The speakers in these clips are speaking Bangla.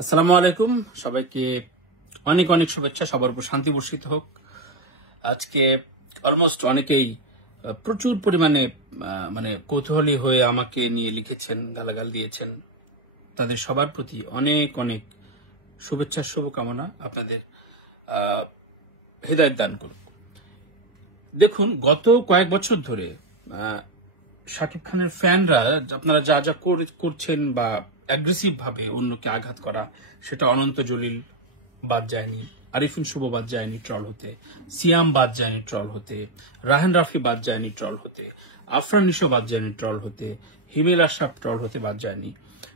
আসসালামু আলাইকুম সবাইকে অনেক অনেক শুভেচ্ছা। সবার উপর শান্তি বর্ষিত হোক। আজকে অলমোস্ট অনেকেই প্রচুর পরিমাণে কৌতূহলী হয়ে আমাকে নিয়ে লিখেছেন, গালাগাল দিয়েছেন। তাদের সবার প্রতি অনেক অনেক শুভেচ্ছা, শুভকামনা। আপনাদের হেদায়েত দান করুন। দেখুন, গত কয়েক বছর ধরে শাকিব খানের ফ্যানরা আপনারা যা যা করছেন বা অ্যাগ্রেসিভ ভাবে অন্যকে আঘাত করা, সেটা অনন্ত জলিল বাদ যায়নি, আরিফিন শুভ বাদ যায়নি ট্রল হতে, সিয়াম বাদ যায়নি ট্রল হতে, রাহান রাফি বাদ যায়নি ট্রল হতে, আফরান নিশো বাদ যায়নি ট্রল হতে, হিমেল আশরাফ ট্রল হতে বাদ যায়নি।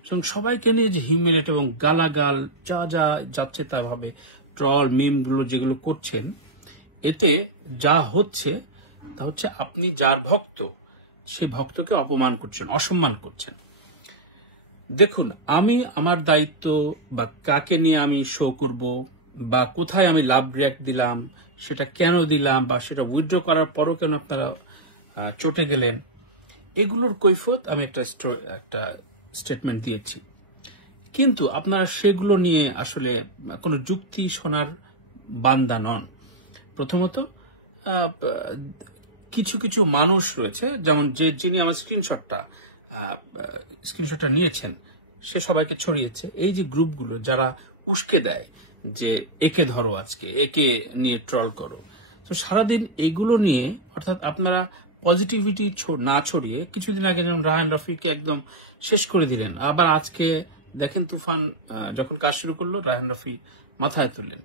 এবং সবাইকে নিয়ে যে হিউমিলেট এবং গালাগাল যা যা যাচ্ছে তা ভাবে ট্রল মিমগুলো যেগুলো করছেন, এতে যা হচ্ছে তা হচ্ছে আপনি যার ভক্ত সেই ভক্তকে অপমান করছেন, অসম্মান করছেন। দেখুন, আমি আমার দায়িত্ব বা কাকে নিয়ে আমি শো করব বা কোথায় আমি লাভ রিয়াক্ট দিলাম, সেটা কেন দিলাম বা সেটা উইথড্র করার পরও কেন আপনারা চটে গেলেন, এগুলোর কৈফিয়ত আমি একটা স্টেটমেন্ট দিয়েছি। কিন্তু আপনারা সেগুলো নিয়ে আসলে কোনো যুক্তি শোনার বান্দা নন। প্রথমত, কিছু কিছু মানুষ রয়েছে, যেমন যিনি আমার স্ক্রিনশটটা নিয়েছেন, সে সবাইকে ছড়িয়েছে। এই যে গ্রুপগুলো যারা উস্কে দেয় যে একে ধরো, আজকে একে নিয়ে ট্রল করো, তো সারাদিন এগুলো নিয়ে, অর্থাৎ আপনারা পজিটিভিটি না ছড়িয়ে কিছুদিন আগে যেমন রাহান রফিকে একদম শেষ করে দিলেন, আবার আজকে দেখেন তুফান যখন কাজ শুরু করলো রাহান রফি মাথায় তুললেন।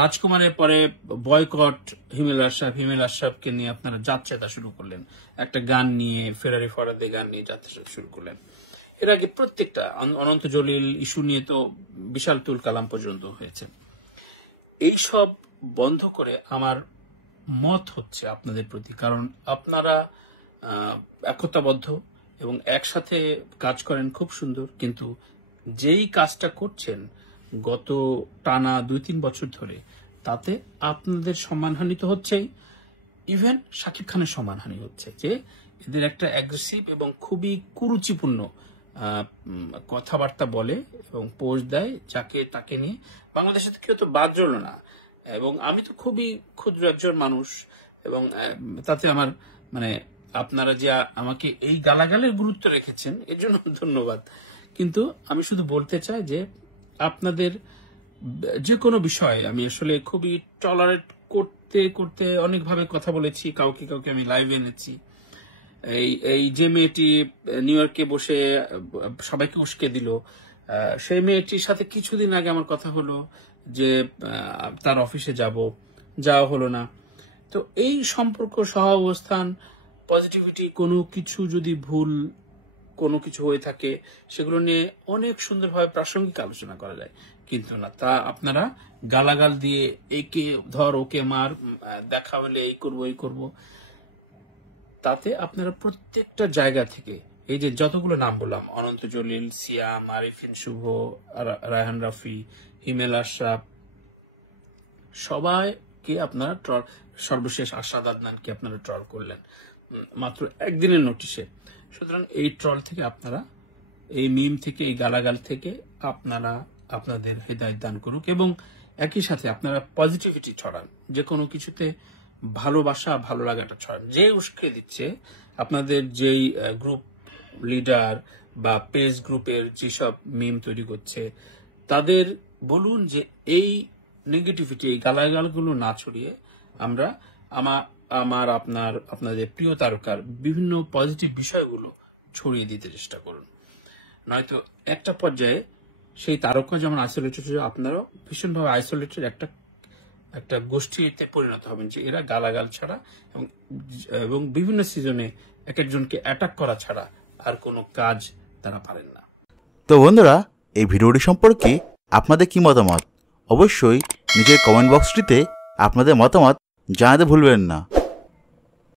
রাজকুমারের পরে বয়কট হিমেল আশরাফকে নিয়ে আপনারা যাত্রা শুরু করলেন, একটা গান নিয়ে ফেরারি ফরাদে গান নিয়ে যাত্রা শুরু করলেন। এর আগে প্রত্যেকটা অনন্ত জলিল ইস্যু নিয়ে তো বিশাল তুল কালাম পর্যন্ত হয়েছে। এইসব বন্ধ করে আমার মত হচ্ছে আপনাদের প্রতি, কারণ আপনারা একতাবদ্ধ এবং একসাথে কাজ করেন, খুব সুন্দর। কিন্তু যেই কাজটা করছেন গত টানা 2-3 বছর ধরে, তাতে আপনাদের সম্মানহানি তো হচ্ছেই, ইভেন শাকিব খানের সম্মানহানি হচ্ছে। যে এদের একটা অ্যাগ্রেসিভ এবং খুবই কুরুচিপূর্ণ কথাবার্তা বলে এবং পোস্ট দেয় যাকে তাকে নিয়ে। বাংলাদেশে তো কেউ তো বাদ রইল না, এবং আমি তো খুবই ক্ষুদ্র একজন মানুষ, এবং তাতে আমার আপনারা যে আমাকে এই গালাগালের গুরুত্ব রেখেছেন এর জন্য ধন্যবাদ। কিন্তু আমি শুধু বলতে চাই যে আপনাদের যে কোনো বিষয়ে আমি আসলে খুবই টলারেট করতে করতে অনেকভাবে কথা বলেছি, কাউকে কাউকে আমি লাইভে এনেছি। এই যে মেয়েটি নিউ ইয়র্কে বসে সবাইকে উস্কে দিল, সেই মেয়েটির সাথে কিছুদিন আগে আমার কথা হলো যে তার অফিসে যাওয়া হলো না। তো এই সম্পর্ক, সহ অবস্থান, পজিটিভিটি, কোনো কিছু যদি ভুল কোনো কিছু হয়ে থাকে সেগুলো নিয়ে অনেক সুন্দরভাবে প্রাসঙ্গিক আলোচনা করা যায়, কিন্তু না, তা আপনারা গালাগাল দিয়ে একে ধর ওকে মার, দেখা হলে এই করব, তাতে আপনারা প্রত্যেকটা জায়গা থেকে এই যে যতগুলো নাম বললাম, অনন্ত জলিল, সিয়াম, আরিফিন শুভ, রায়হান রাফি, হিমেল আশরাফ, সবাইকে আপনারা ট্রল, সর্বশেষ আশাদ আদনানকে আপনারা ট্রল করলেন মাত্র একদিনের নোটিশে। সুতরাং এই ট্রল থেকে আপনারা, এই মিম থেকে, এই গালাগাল থেকে আপনারা আপনাদের হেদায়েত দান করুক, এবং একই সাথে আপনারা পজিটিভিটি ছড়ান, যে কোনো কিছুতে ভালোবাসা, ভালো লাগাটা ছড়ান। যে উস্কে দিচ্ছে, আপনাদের যেই গ্রুপ লিডার বা পেজ গ্রুপের যেসব মিম তৈরি করছে, তাদের বলুন যে এই নেগেটিভিটি, এই গালাগালগুলো না ছড়িয়ে আমরা আপনাদের প্রিয় তারকার বিভিন্ন পজিটিভ বিষয়গুলো ছড়িয়ে দিতে চেষ্টা করুন। নয়তো একটা পর্যায়ে সেই তারকা যেমন আইসোলেটেড, আপনারাও ভীষণভাবে আইসোলেটেড একটা গোষ্ঠীতে পরিণত হবেন, যে এরা গালাগাল ছাড়া এবং বিভিন্ন সিজনে এক একজনকে অ্যাটাক করা ছাড়া আর কোনো কাজ তারা পারেন না। তো বন্ধুরা, এই ভিডিওটি সম্পর্কে আপনাদের কি মতামত? অবশ্যই নিজের কমেন্ট বক্সটিতে আপনাদের মতামত জানাতে ভুলবেন না।